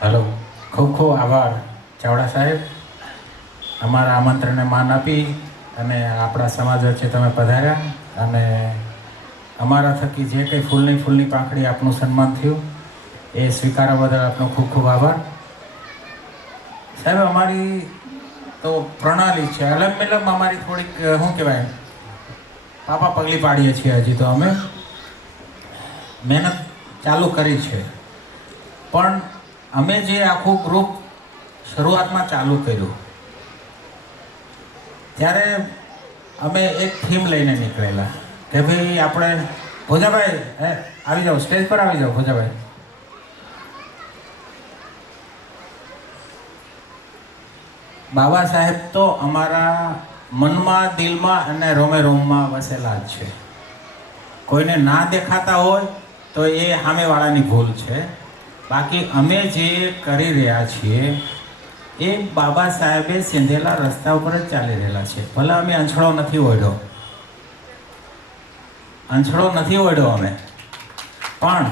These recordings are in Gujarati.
હલો, ખૂબ ખૂબ આભાર ચાવડા સાહેબ, અમારા આમંત્રણને માન આપી અને આપણા સમાજ વચ્ચે તમે પધાર્યા અને અમારા થકી જે કંઈ ફૂલની પાંખડી આપનું સન્માન થયું એ સ્વીકારવા બદલ આપનો ખૂબ ખૂબ આભાર. સાહેબ, અમારી તો પ્રણાલી છે અલગ મેલગ, અમારી થોડીક શું કહેવાય પાપા પગલી પાડીએ છીએ. હજી તો અમે મહેનત ચાલુ કરી છે, પણ અમે જે આખું ગ્રુપ શરૂઆતમાં ચાલુ કર્યું ત્યારે અમે એક થીમ લઈને નીકળેલા કે ભાઈ આપણે ભોજાભાઈ આવી જાઓ, સ્ટેજ પર આવી જાઓ ભોજાભાઈ. બાબા સાહેબ તો અમારા મનમાં, દિલમાં અને રોમે રોમમાં વસેલા જ છે. કોઈને ના દેખાતા હોય તો એ સામેવાળાની ભૂલ છે, બાકી અમે જે કરી રહ્યા છીએ એ બાબા સાહેબે સીંધેલા રસ્તા ઉપર જ ચાલી રહેલા છે. ભલે અમે અંછળો નથી ઓઢ્યો, અમે પણ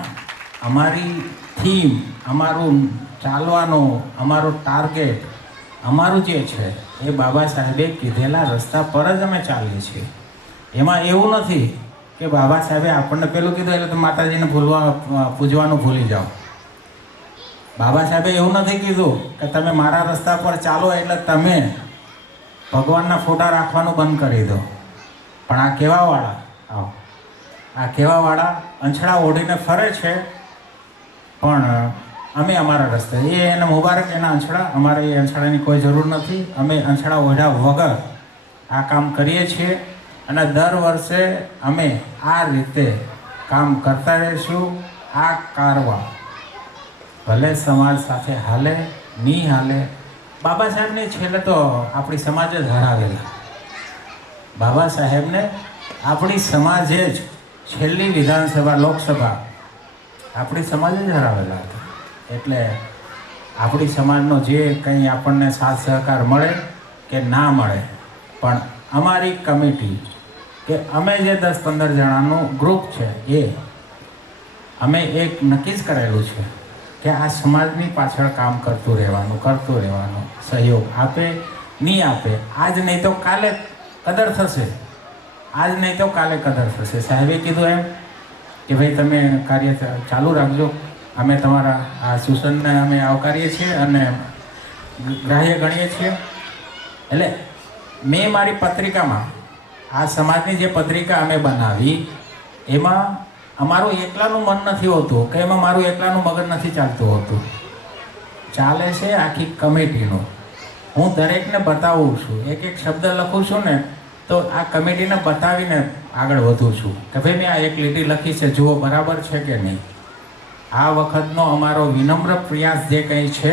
અમારી થીમ, અમારું ચાલવાનું, અમારું ટાર્ગેટ, અમારું જે છે એ બાબા સાહેબે કીધેલા રસ્તા પર જ અમે ચાલીએ છીએ. એમાં એવું નથી કે બાબા સાહેબે આપણને પેલું કીધું એટલે તમે માતાજીને પૂજવાનું ભૂલી જાઓ. બાબા સાહેબે એવું નથી કીધું કે તમે મારા રસ્તા પર ચાલો એટલે તમે ભગવાનના ફોટા રાખવાનું બંધ કરી દો. પણ આ કહેવાવાળા અંછડા ઓઢીને ફરે છે, પણ અમે અમારા રસ્તે, એને મુબારક એના અંછડા, અમારે એ અંછડાની કોઈ જરૂર નથી. અમે અંછડા ઓઢ્યા વગર આ કામ કરીએ છીએ અને દર વર્ષે અમે આ રીતે કામ કરતા રહીશું. આ કારવા ભલે સમાજ સાથે હાલે નહીં હાલે, બાબા સાહેબને છેલ્લે તો આપણી સમાજ જ હરાવેલા. બાબા સાહેબને આપણી સમાજે જ છેલ્લી વિધાનસભા, લોકસભા આપણી સમાજે જ હરાવેલા હતા. એટલે આપણી સમાજનો જે કંઈ આપણને સાથ સહકાર મળે કે ના મળે, પણ અમારી કમિટી કે અમે જે 10-15 જણાનું ગ્રુપ છે એ અમે એક નક્કી જ કરેલું છે કે આ સમાજની પાછળ કામ કરતું રહેવાનું. સહયોગ આપે નહીં આપે, આજ નહીં તો કાલે કદર થશે. સાહેબે કીધું એમ કે ભાઈ તમે કાર્ય ચાલુ રાખજો, અમે તમારા આ સૂચનને અમે આવકારીએ છીએ અને ગ્રાહ્ય ગણીએ છીએ. એટલે મેં મારી પત્રિકામાં, આ સમાજની જે પત્રિકા અમે બનાવી એમાં અમારું એકલાનું મન નથી હોતું કે એમાં મારું એકલાનું મગજ નથી ચાલતું હોતું, ચાલે છે આખી કમિટીનું. હું દરેકને બતાવું છું, એક શબ્દ લખું છું ને તો આ કમિટીને બતાવીને આગળ વધું છું કે ભાઈ મેં આ એક લીટી લખી છે, જુઓ બરાબર છે કે નહીં. આ વખતનો અમારો વિનમ્ર પ્રયાસ જે કંઈ છે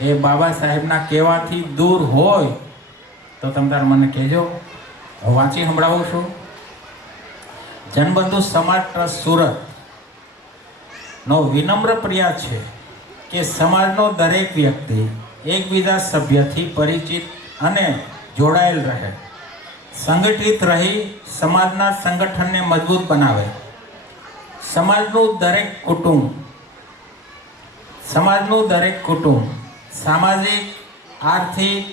એ બાબા સાહેબના કહેવાથી દૂર હોય તો તમે તાર મને કહેજો, હું વાંચી સંભળાવું છું. જનબંધુ સમાજ ટ્રસ્ટ સુરતનો વિનમ્ર પ્રયાસ છે કે સમાજનો દરેક વ્યક્તિ એકબીજા સભ્યથી પરિચિત અને જોડાયેલ રહે, સંગઠિત રહી સમાજના સંગઠનને મજબૂત બનાવે. સમાજનું દરેક કુટુંબ સામાજિક, આર્થિક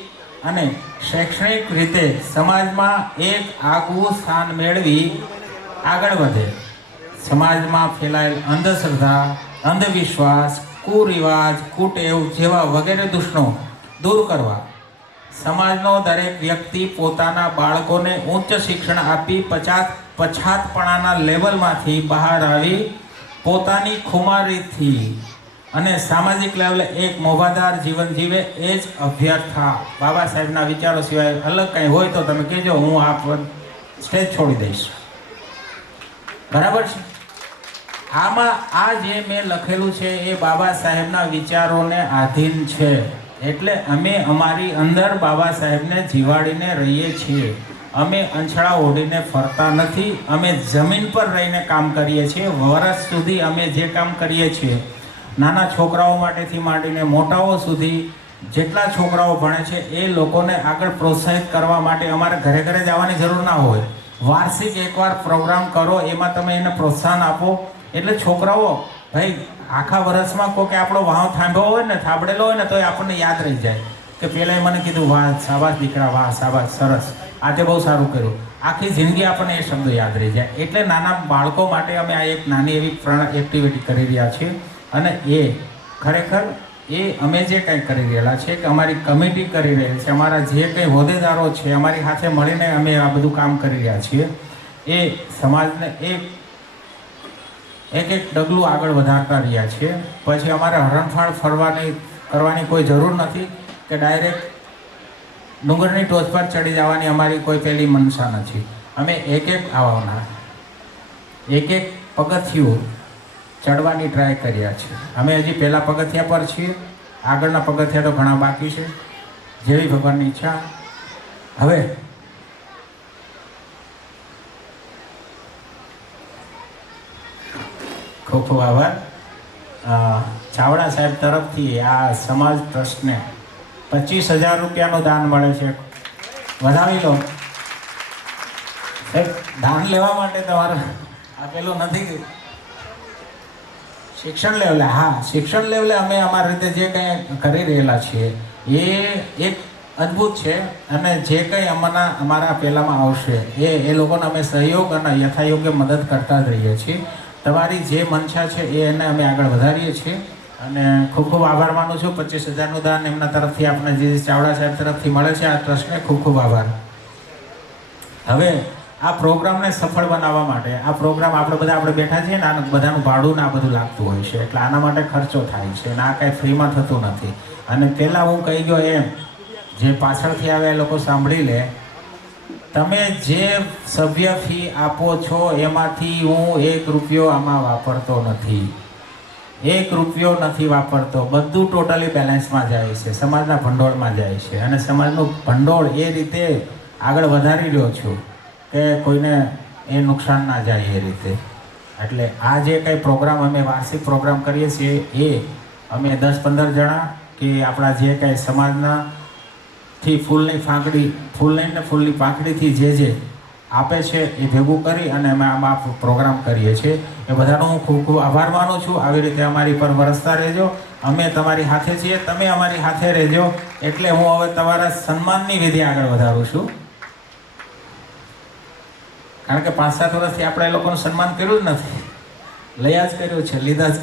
અને શૈક્ષણિક રીતે સમાજમાં એક આગવું સ્થાન મેળવી આગળ વધે. સમાજમાં ફેલાયેલ અંધશ્રદ્ધા, અંધવિશ્વાસ, કુરિવાજ, કુટેવ જેવા વગેરે દૂષણો દૂર કરવા. સમાજનો દરેક વ્યક્તિ પોતાના બાળકોને ઉચ્ચ શિક્ષણ આપી પછાતપણાના લેવલમાંથી બહાર આવી પોતાની ખુમારીથી અને સામાજિક લેવલે એક મોભાદાર જીવન જીવે, એ જ અભ્યર્થના. બાબા સાહેબના વિચારો સિવાય અલગ કંઈ હોય તો તમે કહેજો, હું આ સ્ટેજ છોડી દઈશ. બરાબર છે? આમાં આ જે મેં લખેલું છે એ બાબા સાહેબના વિચારોને આધીન છે. એટલે અમે અમારી અંદર બાબા સાહેબને જીવાડીને રહીએ છીએ. અમે અંછડા ઓઢીને ફરતા નથી. અમે જમીન પર રહીને કામ કરીએ છીએ. વર્ષ સુધી અમે જે કામ કરીએ છીએ, નાના છોકરાઓ માટેથી માંડીને મોટાઓ સુધી જેટલા છોકરાઓ ભણે છે એ લોકોને આગળ પ્રોત્સાહિત કરવા માટે અમારે ઘરે ઘરે જવાની જરૂર ના હોય. વાર્ષિક એકવાર પ્રોગ્રામ કરો, એમાં તમે એને પ્રોત્સાહન આપો એટલે છોકરાઓ ભાઈ આખા વર્ષમાં કોકે આપણો વાવ થાંભ્યો હોય ને, થાંભળેલો હોય ને, તો આપણને યાદ રહી જાય કે પહેલાં મને કીધું, વાહ શાબાશ દીકરા, વાહ શાબાશ, સરસ, આ તે બહુ સારું કર્યું. આખી જિંદગી આપણને એ શબ્દો યાદ રહી જાય. એટલે નાના બાળકો માટે અમે આ એક નાની એવી એક્ટિવિટી કરી રહ્યા છીએ. અને એ ખરેખર અમે જે કંઈ કરી રહેલા છે, કે અમારી કમિટી કરી રહી છે, અમારા જે કંઈ હોદ્દેદારો છે, અમારી સાથે મળીને અમે આ બધું કામ કરી રહ્યા છીએ. એ સમાજને એક ડગલું આગળ વધારતા રહ્યા છીએ. પછી અમારે હરણફાળ કરવાની કોઈ જરૂર નથી કે ડાયરેક્ટ ડુંગરની ટોચ પર ચડી જવાની અમારી કોઈ પહેલી મનસા નથી. અમે એક પગથિયું ચડવાની ટ્રાય કર્યા છે. અમે હજી પહેલા પગથિયા પર છીએ, આગળના પગથિયા તો ઘણા બાકી છે, જેવી ભગવાનની ઈચ્છા. હવે ખૂબ ખૂબ આભાર. ચાવડા સાહેબ તરફથી આ સમાજ ટ્રસ્ટને 25,000 રૂપિયાનું દાન મળે છે. વધાવી લો સાહેબ. દાન લેવા માટે તમારે આપેલું નથી. શિક્ષણ લેવલે, હા, શિક્ષણ લેવલે અમે અમારી રીતે જે કંઈ કરી રહેલા છીએ એ એક અદ્ભુત છે. અને જે કંઈ અમારા પહેલાંમાં આવશે એ લોકોને અમે સહયોગ અને યથાયોગ્ય મદદ કરતા જ રહીએ છીએ. તમારી જે મનસા છે એને અમે આગળ વધારીએ છીએ. અને ખૂબ ખૂબ આભાર માનું છું. 25,000નું દાન એમના તરફથી આપણે જે ચાવડા સાહેબ તરફથી મળે છે, આ ટ્રસ્ટને ખૂબ ખૂબ આભાર. હવે આ પ્રોગ્રામને સફળ બનાવવા માટે, આ પ્રોગ્રામ આપણે બેઠા છીએ ને, આ બધાનું ભાડું ને આ બધું લાગતું હોય છે. એટલે આના માટે ખર્ચો થાય છે અને આ કાંઈ ફ્રીમાં થતું નથી. અને પહેલાં હું કહી ગયો એમ, જે પાછળથી આવે એ લોકો સાંભળી લે, તમે જે સભ્ય ફી આપો છો એમાંથી હું 1 રૂપિયો આમાં વાપરતો નથી. 1 રૂપિયો નથી વાપરતો. બધું ટોટલી બેલેન્સમાં જાય છે, સમાજના ભંડોળમાં જાય છે. અને સમાજનું ભંડોળ એ રીતે આગળ વધારી રહ્યો છું કે કોઈને એ નુકસાન ના જાય એ રીતે. એટલે આ જે કંઈ પ્રોગ્રામ અમે વાર્ષિક પ્રોગ્રામ કરીએ છીએ એ અમે 10-15 જણા કે આપણા જે કંઈ સમાજનાથી ફૂલની પાંખડીથી જે આપે છે એ ભેગું કરી અને અમે આમાં પ્રોગ્રામ કરીએ છીએ. એ બધાનો હું ખૂબ ખૂબ આભાર માનું છું. આવી રીતે અમારી પર વરસતા રહેજો. અમે તમારી સાથે છીએ, તમે અમારી સાથે રહેજો. એટલે હું હવે તમારા સન્માનની વિધિ આગળ વધારું છું. કારણ કે 5-7 વર્ષથી આપણે એ લોકોનું સન્માન કર્યું જ નથી, લયા જ કર્યું છે, લીધા જ.